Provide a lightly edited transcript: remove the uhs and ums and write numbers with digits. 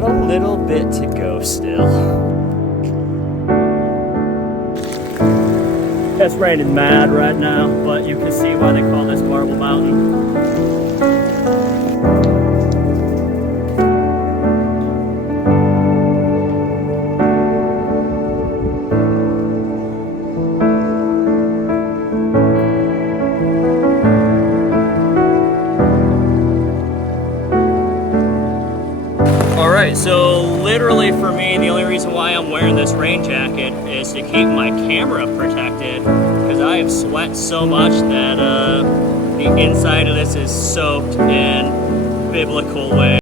got a little bit to go still. It's raining mad right now, but you can see why they call this Marble Mountain. Alright, so literally for me, the only reason why I'm wearing this rain jacket is to keep my camera protected, because I have sweat so much that the inside of this is soaked in biblical way.